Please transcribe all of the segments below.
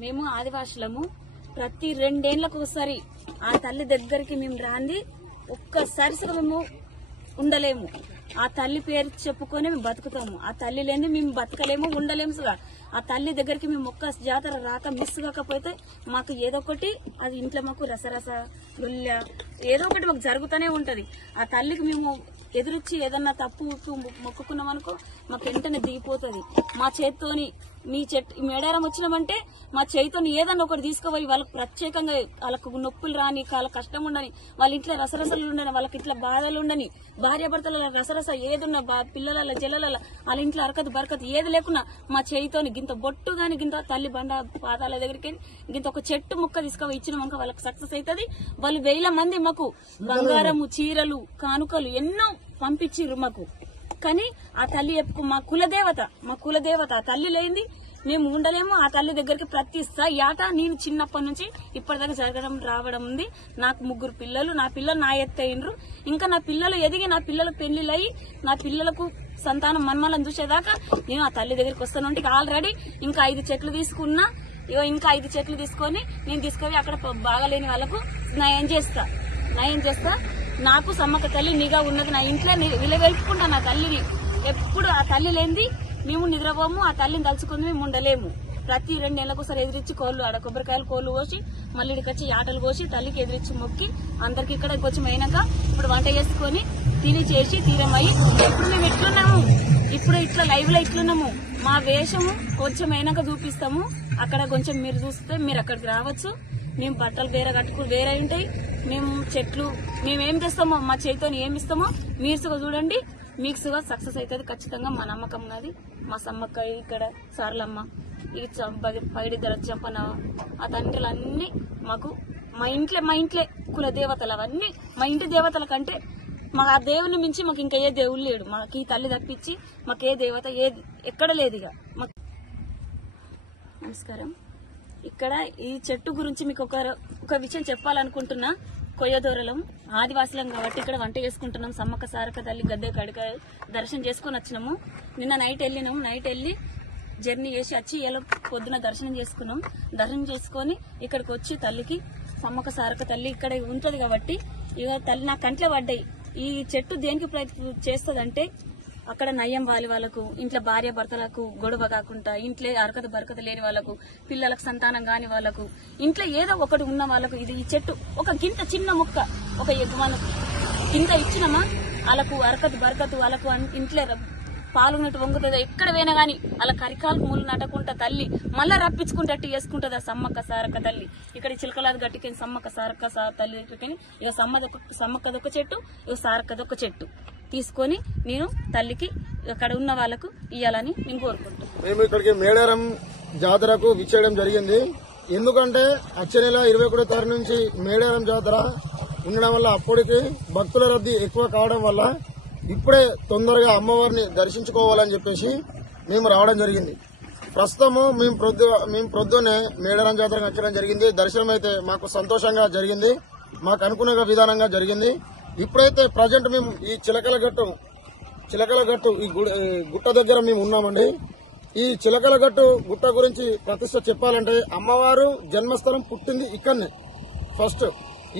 మేము ఆదివాసులము ప్రతి 2 ఏళ్లకు ఒకసారి ఆ తల్లి దగ్గరికి మేము రాంది ఒక్కసారి మేము ఉండలేము. ఆ తల్లి పేరు చెప్పుకొని మేము బతుకుతాము. ఆ తల్లి లేని మేము బతకలేము, ఉండలేము. సుగా ఆ తల్లి దగ్గరికి మేము ఒక్క జాతర రాక మిస్ కాకపోతే మాకు ఏదో ఒకటి అది ఇంట్లో మాకు రసరస గుళ్ళ ఏదో ఒకటి మాకు జరుగుతూనే ఉంటది. ఆ తల్లికి మేము ఎదురుచ్చి ఏదన్నా తప్పు మొక్కుకున్నాం అనుకో మాకు వెంటనే దిగిపోతుంది. మా చేతితోని మీ మేడారం వచ్చినామంటే మా చేతితోని ఏదన్నా ఒకటి తీసుకుపోయి వాళ్ళకి ప్రత్యేకంగా వాళ్ళకు నొప్పులు రాని, వాళ్ళ కష్టం ఉండని, వాళ్ళ ఇంట్లో రసరసలు ఉండని, వాళ్ళకి ఇట్లా బాధలు ఉండని, భార్యాభర్తల రసరస ఏదున్నా పిల్లల జల్లల వాళ్ళ ఇంట్లో అరకదు బరకదు ఏది లేకున్నా మా చేతితోని గింత బొట్టు గాని గింత తల్లి బండ పాదాల దగ్గరికి గింత ఒక చెట్టు ముక్క తీసుకుపోయి ఇచ్చినాక వాళ్ళకి సక్సెస్ అవుతుంది. వాళ్ళు 1000 మంది మాకు బంగారము, చీరలు, కానుకలు ఎన్నో పంపించిర్రు మాకు. కానీ ఆ తల్లి మా కులదేవత ఆ తల్లి లేనిది మేము ఉండలేము. ఆ తల్లి దగ్గరికి ప్రతి ఏటా నేను చిన్నప్పటి నుంచి ఇప్పటిదాకా జరగడం రావడం ఉంది. నాకు 3 పిల్లలు, నా పిల్లలు నా ఎత్తైనరు. ఇంకా నా పిల్లలు ఎదిగి నా పిల్లలకు పెళ్లిళ్ళయి నా పిల్లలకు సంతానం మన్మలను చూసేదాకా నేను ఆ తల్లి దగ్గరికి వస్తాను. ఆల్రెడీ ఇంకా 5 చెట్లు తీసుకున్నా. ఇంకా 5 చెట్లు తీసుకొని నేను తీసుకొని అక్కడ బాగాలేని వాళ్ళకు నయం చేస్తా. నాకు సమ్మక్క తల్లి నిఘా ఉన్నది. నా ఇంట్లో విలువెలుపుకుంటా నా తల్లిని. ఎప్పుడు ఆ తల్లి లేనిది మేము నిద్రపోము. ఆ తల్లిని తలుచుకుని మేము ఉండలేము. ప్రతి 2 ఏళ్లకు ఒకసారి ఎదిరించి కోళ్లు ఆడ కొబ్బరికాయలు కోళ్లు కోసి మళ్ళీ ఇక్కడికి వచ్చి ఆటలు కోసి తల్లికి ఎదిరించి మొక్కి అందరికి ఇక్కడ కొంచెం అయినాక ఇప్పుడు వంట చేసుకుని తిని చేసి తీరమయ్యి ఇప్పుడు మేము ఎట్లున్నాము, ఇప్పుడు ఇట్లా లైవ్ లో ఇట్లున్నాము. మా వేషము కొంచెం అయినాక చూపిస్తాము. అక్కడ కొంచెం మీరు చూస్తే మీరు అక్కడికి రావచ్చు. మేము బట్టలు వేరే ఉంటాయి. మేము చెట్లు మేమేం చేస్తామో మా చేతితో ఏమి ఇస్తామో మీరు సుగా చూడండి. మీకు సుగా సక్సెస్ అవుతుంది ఖచ్చితంగా. మా నమ్మకం కాదు. మా సమ్మక్క ఇక్కడ సార్లమ్మ ఈ పైడి ధర చంపన ఆ తండ్రులు అన్ని మాకు మా ఇంట్లో కుల దేవతలు అవన్నీ మా ఇంటి దేవతల కంటే మా ఆ దేవుని మించి మాకు ఇంకా ఏ దేవుడు లేడు. మాకు ఈ తల్లి తప్పించి మాకు ఏ దేవత ఎక్కడ లేదు. ఇక నమస్కారం. ఇక్కడ ఈ చెట్టు గురించి మీకు ఒక విషయం చెప్పాలనుకుంటున్నా. కొయ్యదూరలం ఆదివాసులం కాబట్టి ఇక్కడ వంట చేసుకుంటున్నాం. సమ్మక్క సారక్క తల్లి గద్దె కడక దర్శనం చేసుకుని వచ్చినాము. నిన్న నైట్ వెళ్ళి జర్నీ చేసి వచ్చి ఇలా పొద్దున దర్శనం చేసుకున్నాం. దర్శనం చేసుకుని ఇక్కడికి వచ్చి తల్లికి సమ్మక్క సారక్క తల్లి ఇక్కడ ఉంటది కాబట్టి ఇక తల్లి నా కంట్లో పడ్డాయి. ఈ చెట్టు దేనికి చేస్తుందంటే అక్కడ నయ్యం వాళ్ళకు ఇంట్లో భార్య భర్తలకు గొడవ కాకుండా, ఇంట్లో అరకత బరకత లేని వాళ్ళకు, పిల్లలకు సంతానం కాని వాళ్ళకు, ఇంట్లో ఏదో ఒకటి ఉన్న వాళ్ళకు ఇది ఈ చెట్టు ఒక గింత చిన్న ముక్క ఒక మనం గింత ఇచ్చినమా వాళ్ళకు అరకత బరకత వాళ్ళకు ఇంట్లో పాలున్నట్టు వంగుతుందో ఎక్కడ పోయినా గానీ అలా కరికాలకు మూలు నటకుంటా తల్లి మళ్ళా రప్పించుకుంటట్టు చేసుకుంటది ఆ సమ్మక్క సారక్క తల్లి. ఇక్కడ చిలకలాది గట్టికని సమ్మక్క సారక్క తల్లి దగ్గరికి ఇక సమ్మక్కదొక్క చెట్టు, ఇక సారక్కదొక్క చెట్టు తీసుకొని నేను తల్లికి అక్కడ ఉన్న వాళ్ళకు ఇవ్వాలని నేను కోరుకుంటున్నాను. మేము ఇక్కడికి మేడారం జాతరకు విచ్చేయడం జరిగింది. ఎందుకంటే వచ్చే నెల 21వ తారీఖు నుంచి మేడారం జాతర ఉండడం వల్ల అప్పటికి భక్తుల రద్దీ ఎక్కువ కావడం వల్ల ఇప్పుడే తొందరగా అమ్మవారిని దర్శించుకోవాలని చెప్పేసి మేము రావడం జరిగింది. ప్రస్తుతము మేము ప్రొద్దునే మేడారం జాతరకు వచ్చడం జరిగింది. దర్శనం అయితే మాకు సంతోషంగా జరిగింది, మాకు అనుకున్న విధానంగా జరిగింది. ఇప్పుడైతే ప్రజెంట్ మేము ఈ చిలకల గట్టు ఈ గుట్ట దగ్గర మేము ఉన్నామండి. ఈ చిలకల గట్టు గుట్ట గురించి ప్రతిష్ట చెప్పాలంటే అమ్మవారు జన్మస్థలం పుట్టింది ఇక్కడనే. ఫస్ట్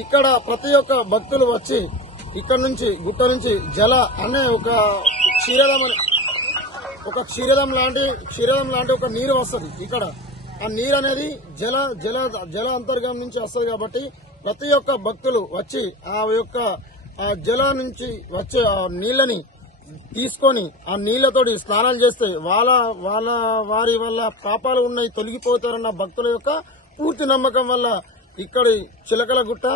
ఇక్కడ ప్రతి ఒక్క భక్తులు వచ్చి ఇక్కడ నుంచి గుట్ట నుంచి జల అనే ఒక క్షీరదం లాంటి ఒక నీరు వస్తుంది ఇక్కడ. ఆ నీరు అనేది జల అంతర్గం నుంచి వస్తుంది కాబట్టి ప్రతి ఒక్క భక్తులు వచ్చి ఆ జల నుంచి వచ్చే ఆ నీళ్లని తీసుకొని ఆ నీళ్లతోటి స్నానాలు చేస్తే వారి వల్ల పాపాలు ఉన్నాయి తొలగిపోతారన్న భక్తుల యొక్క పూర్తి నమ్మకం వల్ల ఇక్కడి చిలకల గుట్ట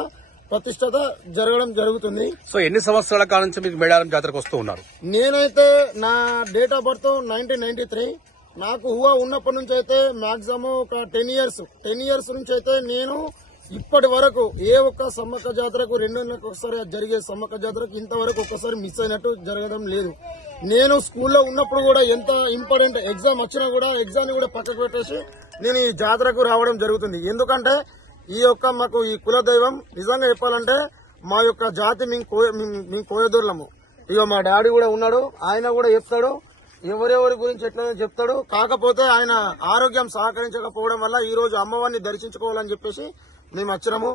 ప్రతిష్టత జరగడం జరుగుతుంది. సో ఎన్ని సంవత్సరాల కాలం నుంచి మీకు మేడారం జాతరకు వస్తూ ఉన్నారు? నేనైతే నా డేట్ ఆఫ్ బర్త్ 1993. నాకు ఊహ ఉన్నప్పటి నుంచి అయితే మాక్సిమం ఒక 10 ఇయర్స్ నుంచి అయితే నేను ఇప్పటి వరకు ఏ ఒక్క సమ్మక్క జాతరకు 2 నెలలకు ఒకసారి జరిగే సమ్మక్క జాతరకు ఇంతవరకు ఒక్కసారి మిస్ అయినట్టు జరగడం లేదు. నేను స్కూల్లో ఉన్నప్పుడు కూడా ఎంత ఇంపార్టెంట్ ఎగ్జామ్ వచ్చినా కూడా ఎగ్జామ్ ని కూడా పక్కకు పెట్టేసి నేను ఈ జాతరకు రావడం జరుగుతుంది. ఎందుకంటే మాకు ఈ కుల దైవం నిజంగా చెప్పాలంటే మా యొక్క జాతి మేము కోయదూర్లము. ఇక మా డాడీ కూడా ఉన్నాడు, ఆయన కూడా చెప్తాడు. ఎవరెవరి గురించి ఎట్లా చెప్తాడు. కాకపోతే ఆయన ఆరోగ్యం సహకరించకపోవడం వల్ల ఈ రోజు అమ్మవారిని దర్శించుకోవాలని చెప్పేసి మేము వచ్చినాము.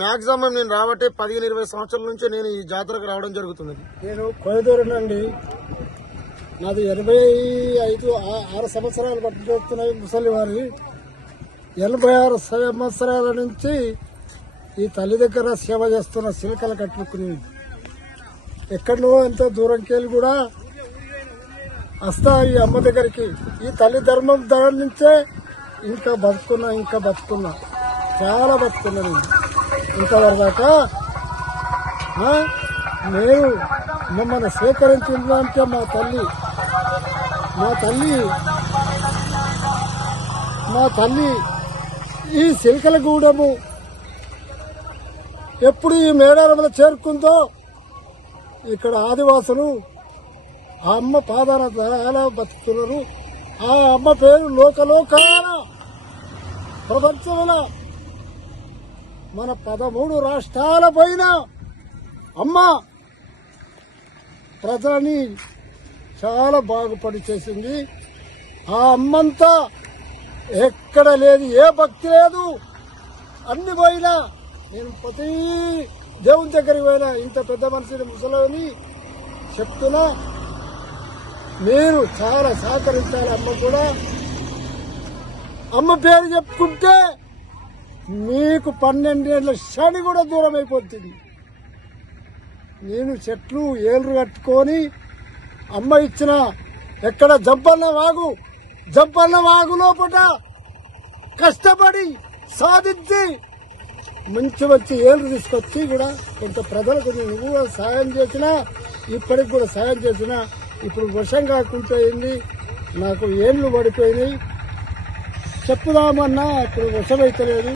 మాక్సిమం నేను రాబట్టి 15-20 సంవత్సరాల నుంచి నేను ఈ జాతరకు రావడం జరుగుతుంది. నేను కోయదూరునండి. నాది 86 సంవత్సరాలు పట్టుకొస్తున్నాయి ముసలి వారి. 86 సంవత్సరాల నుంచి ఈ తల్లి దగ్గర సేవ చేస్తున్న సిలకలు కట్టుకుని ఎక్కడో ఎంతో దూరంకి వెళ్ళి కూడా వస్తా ఈ అమ్మ దగ్గరికి. ఈ తల్లి ధర్మం దాని నుంచే ఇంకా బతుకున్నా చాలా బతుకున్నా నేను ఇంతవరదాకా. నేను మిమ్మల్ని స్వీకరించడానికి మా తల్లి ఈ సిల్కలగూడెము ఎప్పుడు ఈ మేడారంలో చేరుకుందో ఇక్కడ ఆదివాసులు ఆ అమ్మ పాదాల చాలా బతుకుతున్నారు. ఆ అమ్మ పేరు లోకలోకాన ప్రపంచంలో మన 13 రాష్ట్రాల పైన అమ్మ ప్రజలని చాలా బాగుపడి చేసింది. ఆ అమ్మంతా ఎక్కడ లేదు, ఏ భక్తి లేదు. అన్ని పోయినా నేను ప్రతి దేవుని దగ్గరికి పోయినా ఇంత పెద్ద మనిషిని ముసలిని చెప్తున్నా. మీరు చాలా సహకరించాలి. అమ్మ కూడా అమ్మ పేరు చెప్పుకుంటే మీకు 12 ఏళ్ల శని కూడా దూరం అయిపోతుంది. నేను చెట్లు ఏళ్ళు కట్టుకొని అమ్మ ఇచ్చిన ఎక్కడ జంపన్న వాగు లోపల కష్టపడి సాధించి మంచి ఏళ్ళు తీసుకొచ్చి కూడా కొంత ప్రజలకు నువ్వు సాయం చేసినా ఇప్పటికి కూడా సాయం చేసినా ఇప్పుడు వర్షం కాకుండా అయింది. నాకు ఏళ్ళు పడిపోయినాయి. చెప్పుదామన్నా ఇప్పుడు వర్షం అయితే లేదు.